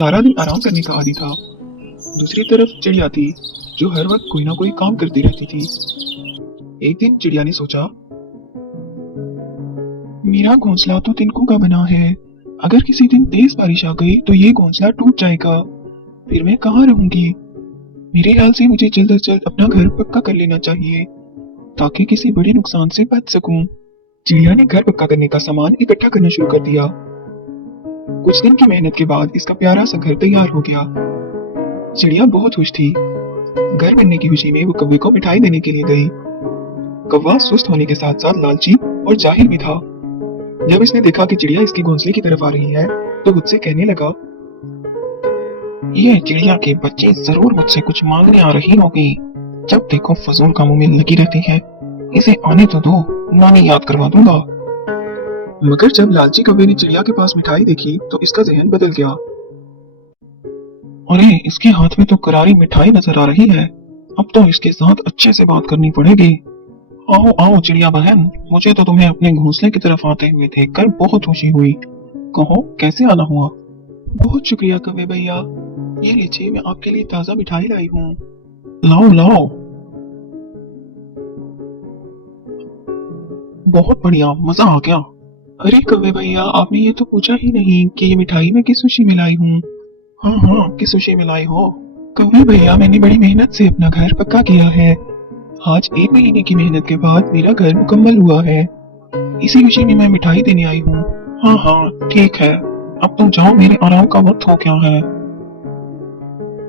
सारा दिन आराम करने का आदी था। दूसरी तरफ चिड़िया थी जो हर वक्त कोई ना कोई काम करती रहती थी। एक दिन चिड़िया ने सोचा, मेरा घोंसला तो तिनकों का बना है। अगर किसी दिन तेज बारिश आ गई तो ये घोंसला टूट जाएगा। फिर मैं कहाँ रहूंगी? मेरे ख्याल से मुझे जल्द से जल्द अपना घर पक्का कर लेना चाहिए ताकि किसी बड़े नुकसान से बच सकूं। चिड़िया ने घर पक्का करने का सामान इकट्ठा करना शुरू कर दिया। कुछ दिन की मेहनत के बाद इसका प्यारा सा घर तैयार हो गया। चिड़िया बहुत खुश थी। घर बनने की खुशी में वो कौवे को मिठाई देने के लिए गई। कौवा सुस्त होने के साथ साथ लालची और जाहिल भी था। जब इसने देखा कि चिड़िया इसके घोंसले की तरफ आ रही है तो मुझसे कहने लगा, ये चिड़िया के बच्चे जरूर मुझसे कुछ मांगने आ रही होगी। जब देखो फजूल कामों में लगी रहती है। इसे आने तो दो, नानी याद करवा दूंगा। मगर जब लालची कौवे ने चिड़िया के पास मिठाई देखी तो इसका जहन बदल गया। अरे, इसके हाथ में तो करारी मिठाई नजर आ रही है। अब तो इसके साथ अच्छे से बात करनी पड़ेगी। आओ आओ चिड़िया बहन, मुझे तो तुम्हें अपने घोंसले की तरफ आते हुए देखकर बहुत खुशी हुई। कहो कैसे आना हुआ? बहुत शुक्रिया कौवे भैया। ये लीजिए, मैं आपके लिए ताजा मिठाई लाई हूँ। लाओ लाओ। बहुत बढ़िया, मजा आ गया। अरे कौवे भैया, आपने ये तो पूछा ही नहीं कि ये मिठाई मैं किस खुशी में लाई हूँ। हाँ हाँ, किस खुशी में लाई हो? कौवे भैया, मैंने बड़ी मेहनत से अपना घर पक्का किया है। आज 1 महीने की मेहनत के बाद मेरा घर मुकम्मल हुआ है। इसी खुशी में मैं मिठाई देने आई हूँ। हाँ हाँ ठीक है, अब तुम जाओ, मेरे आराम का वक्त हो गया है।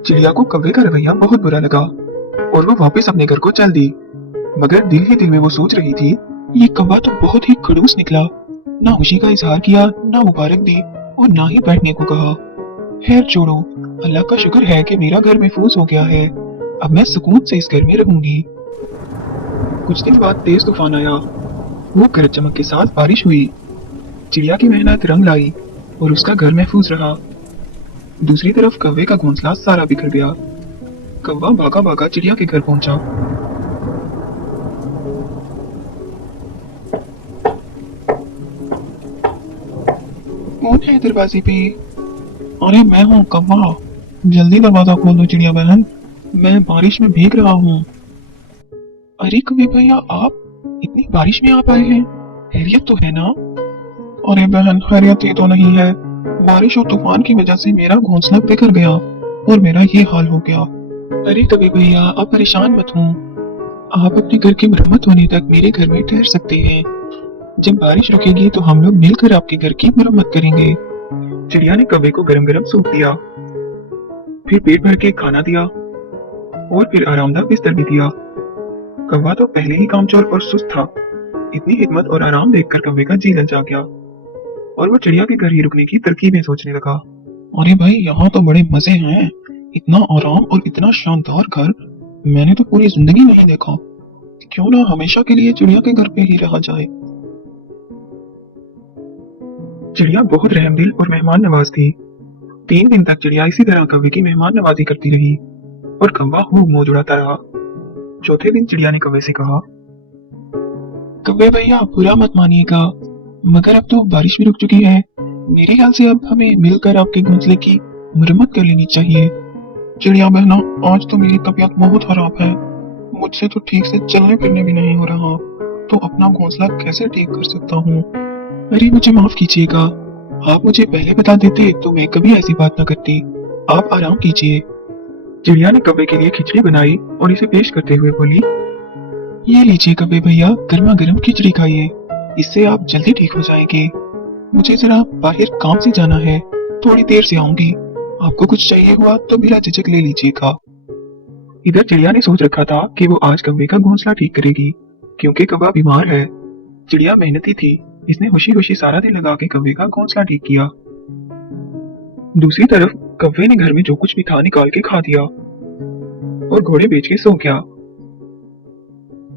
चिड़िया को कौवे का रवैया बहुत बुरा लगा और वो वापस अपने घर को चल दी। मगर दिल ही दिल में वो सोच रही थी, ये कौवा तो बहुत ही खड़ूस निकला। ना खुशी का इजहार किया, ना मुबारक दी और ना ही बैठने को कहा। खैर छोड़ो, अल्लाह का शुक्र है कि मेरा घर महफूज हो गया है। अब मैं सुकून से इस घर में रहूंगी। कुछ दिन बाद तेज तूफान आया। वो गरज चमक के साथ बारिश हुई। चिड़िया की मेहनत रंग लाई और उसका घर महफूज रहा। दूसरी तरफ कौवे का घोंसला सारा बिखर गया। कौवा भागा भागा चिड़िया के घर पहुंचा। कौन है दरवाजे पे? अरे मैं हूँ कौवा। जल्दी दरवाजा खोल दो चिड़िया बहन, मैं बारिश में भीग रहा हूँ। अरे कौवे भैया, आप इतनी बारिश में आप आए हैं, खैरियत तो है ना? अरे बहन, खैरियत ही तो नहीं है। बारिश और तूफान की वजह से मेरा घोंसला बिखर गया और मेरा ये हाल हो गया। अरे कौवे भैया, आप परेशान मत हो। आप अपने घर की मरम्मत होने तक मेरे घर में ठहर सकते हैं। जब बारिश रुकेगी तो हम लोग मिलकर आपके घर की मरम्मत करेंगे। चिड़िया ने कौवे को गरम गरम सूप दिया, फिर पेट भर के खाना दिया और फिर आरामदायक बिस्तर भी दिया। कौवा तो पहले ही कामचोर और सुस्त था। इतनी हिम्मत और आराम देखकर कौवे का जी ललचा गया और वो चिड़िया के घर ही रुकने की तरकीबें सोचने लगा। अरे भाई, यहाँ तो बड़े मजे हैं। इतना आराम और इतना शानदार घर मैंने तो पूरी जिंदगी नहीं देखा। क्यों ना हमेशा के लिए चिड़िया के घर पे ही रहा जाए। चिड़िया बहुत रहमदिल और मेहमान नवाज थी। 3 दिन तक चिड़िया इसी तरह कौवे की मेहमान नवाजी करती रही और कौवा खूब मौज उड़ाता रहा। चौथे दिन चिड़िया ने कौवे से कहा, कौवे भैया बुरा मत मानिएगा, मगर अब तो बारिश भी रुक चुकी है। मेरे ख्याल से अब हमें मिलकर आपके घोंसले की मरम्मत कर लेनी चाहिए। चिड़िया बहना, आज तो मेरी तबीयत बहुत खराब है। मुझसे तो ठीक से चलने फिरने भी नहीं हो रहा, तो अपना घोंसला कैसे ठीक कर सकता हूँ? अरे मुझे माफ कीजिएगा, आप मुझे पहले बता देते तो मैं कभी ऐसी बात न करती। आप आराम कीजिए। चिड़िया ने कौवे के लिए खिचड़ी बनाई और इसे पेश करते हुए बोली, ये लीजिए कौवे भैया, गर्मा गर्म खिचड़ी खाइए, इससे आप जल्दी ठीक हो जाएंगे। मुझे जरा बाहर काम से जाना है, थोड़ी देर से आऊंगी। आपको कुछ चाहिए हुआ तो बिना झिझक ले लीजिएगा। इधर चिड़िया ने सोच रखा था कि वो आज कौवे का घोंसला ठीक करेगी, क्योंकि कौवा बीमार है। चिड़िया मेहनती थी, इसने खुशी खुशी सारा दिन लगा के कौवे का घोंसला ठीक किया। दूसरी तरफ कौवे ने घर में जो कुछ भी था निकाल के खा दिया और घोड़े बेच के सो गया।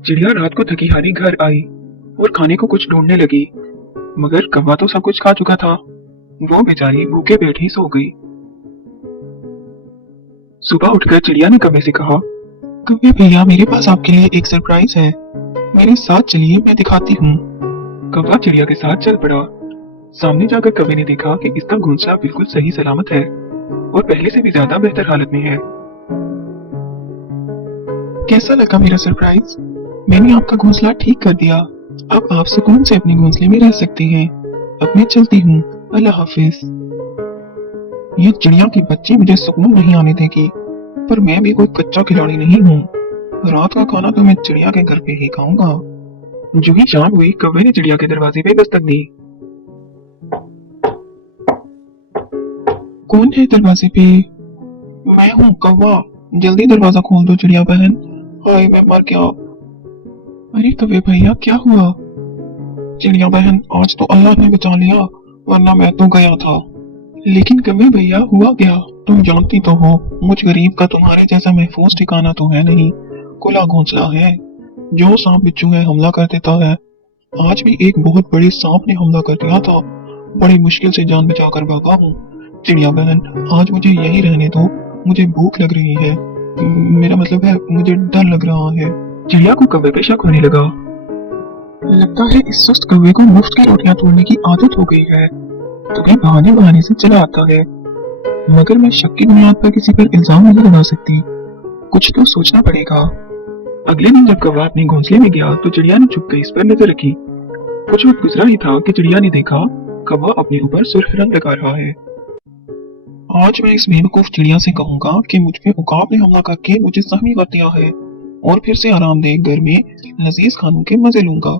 चिड़िया रात को थकी हारी घर आई और खाने को कुछ ढूंढने लगी, मगर कौवा तो सब कुछ खा चुका था। वो बेचारी भूखे पेट ही सो गई। सुबह उठकर चिड़िया ने कौवे से कहा, कौवे भैया, मेरे पास आपके लिए एक सरप्राइज है, मेरे साथ चलिए, मैं दिखाती हूँ। कौवा चिड़िया के साथ चल पड़ा। सामने जाकर कौवे ने देखा कि इसका घोंसला बिल्कुल सही सलामत है और पहले से भी ज्यादा बेहतर हालत में है। कैसा लगा मेरा सरप्राइज? मैंने आपका घोंसला ठीक कर दिया। अब आप सुकून से अपने घोंसले में रह सकते हैं। अब मैं चलती हूँ। अल्लाह हाफिज। ये चिड़िया की बच्ची मुझे सुकून नहीं आने देगी, पर मैं भी कोई कच्चा खिलाड़ी नहीं हूँ। रात का खाना तो मैं चिड़िया के घर पे ही खाऊंगा। जो ही शाम हुई, कौवे ने चिड़िया के दरवाजे पे दस्तक दी। कौन है दरवाजे पे? मैं हूँ कौवा। जल्दी दरवाजा खोल दो चिड़िया बहन। हाय, मैं मर गया। अरे कौवे भैया, क्या हुआ? चिड़िया बहन, आज तो अल्लाह ने बचा लिया, वरना मैं तो गया था। लेकिन कौवे भैया, हुआ क्या? तुम जानती तो हो, मुझ गरीब का तुम्हारे जैसा महफूज ठिकाना तो है नहीं। खुला घोंसला है, जो सांप बिच्छू है हमला कर देता है। आज भी एक बहुत बड़े सांप ने हमला कर दिया था। बड़ी मुश्किल से जान बचाकर भागा हूँ। चिड़िया बहन, आज मुझे यही रहने दो। मुझे भूख लग रही है। मेरा मतलब है, मुझे डर लग रहा है। चिड़िया को कौवे पे शक होने लगा। लगता है इस सुस्त कौवे को मुफ्त की रोटियां तोड़ने की आदत हो गई है। तभी बहाने बहाने से चला आता है। मगर मैं शक की बुनियाद पर किसी पर इल्जाम नहीं लगा सकती। कुछ तो सोचना पड़ेगा। अगले दिन जब कौवा अपने घोंसले में गया तो चिड़िया ने छुप कर इस पर नजर रखी। कुछ वक्त गुजरा ही था कि चिड़िया ने देखा कौवा अपने ऊपर सुर्ख रंग लगा रहा है। आज मैं इस बेवकूफ चिड़िया से कहूंगा कि मुझ पे उकाब ने हमला करके मुझे जख्मी कर दिया है, और फिर से आरामदेह घर में लजीज खानों के मजे लूंगा।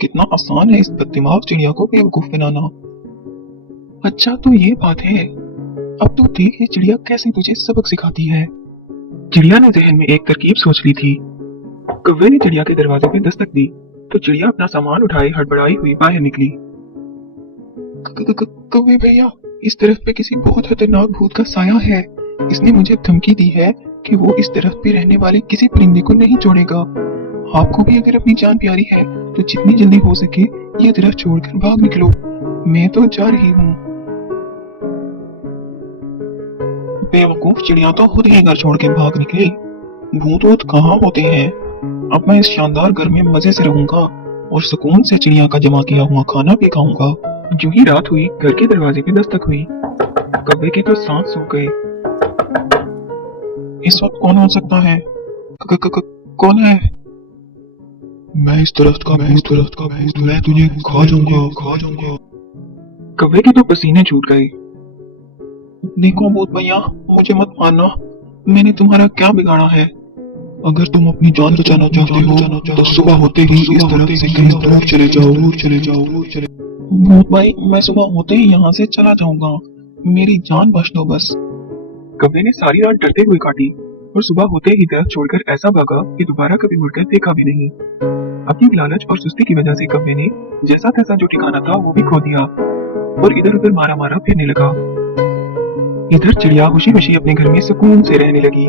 कितना आसान है इस बददिमाग चिड़िया को बेवकूफ बनाना। अच्छा तो ये बात है। अब तो देख ये चिड़िया कैसे तुझे सबक सिखाती है। चिड़िया ने जहन में एक तरकीब सोच ली थी। कौवे ने चिड़िया के दरवाजे पे दस्तक दी तो चिड़िया अपना सामान उठाए हड़बड़ाई हुई बाहर निकली। कौवे भैया, इस दरख्त पे किसी बहुत खतरनाक भूत का साया है। इसने मुझे धमकी दी है कि वो इस दरख्त पे रहने वाले किसी परिंदे को नहीं छोड़ेगा। आपको भी अगर अपनी जान प्यारी है तो जितनी जल्दी हो सके ये दरख्त छोड़कर भाग निकलो। मैं तो जा रही हूँ। बेवकूफ चिड़िया तो खुद ही घर छोड़ के भाग निकली। भूत वूत कहाँ होते हैं। अब मैं इस शानदार घर में मजे से रहूंगा और सुकून से चिड़िया का जमा किया हुआ खाना भी खाऊंगा। जो ही रात हुई, घर के दरवाजे पे दस्तक हुई। कौवे के तो सांस सूख गए। इस वक्त कौन हो सकता है? कौन है? मैं इस दरख्त का भूत, मैं तुझे खा जाऊंगा। कौवे के तो पसीने छूट गए। देखो भूत भैया, मुझे मत मारना। मैंने तुम्हारा क्या बिगाड़ा है? अगर तुम अपनी जान बचाना चाहते हो तो सुबह होते ही इस तरफ से कहीं दूर चले जाओ। भूत भाई, मैं सुबह होते ही यहाँ से चला जाऊंगा। मेरी जान बख्श दो बस। कौवे ने सारी रात डरते हुए काटी और सुबह होते ही दरख्त छोड़कर ऐसा भागा कि दोबारा कभी मुड़कर देखा भी नहीं। अपनी लालच और सुस्ती की वजह से कौवे ने जैसा तैसा जो ठिकाना था वो भी खो दिया और इधर उधर मारा मारा फिरने लगा। इधर चिड़िया खुशी खुशी अपने घर में सुकून से रहने लगी।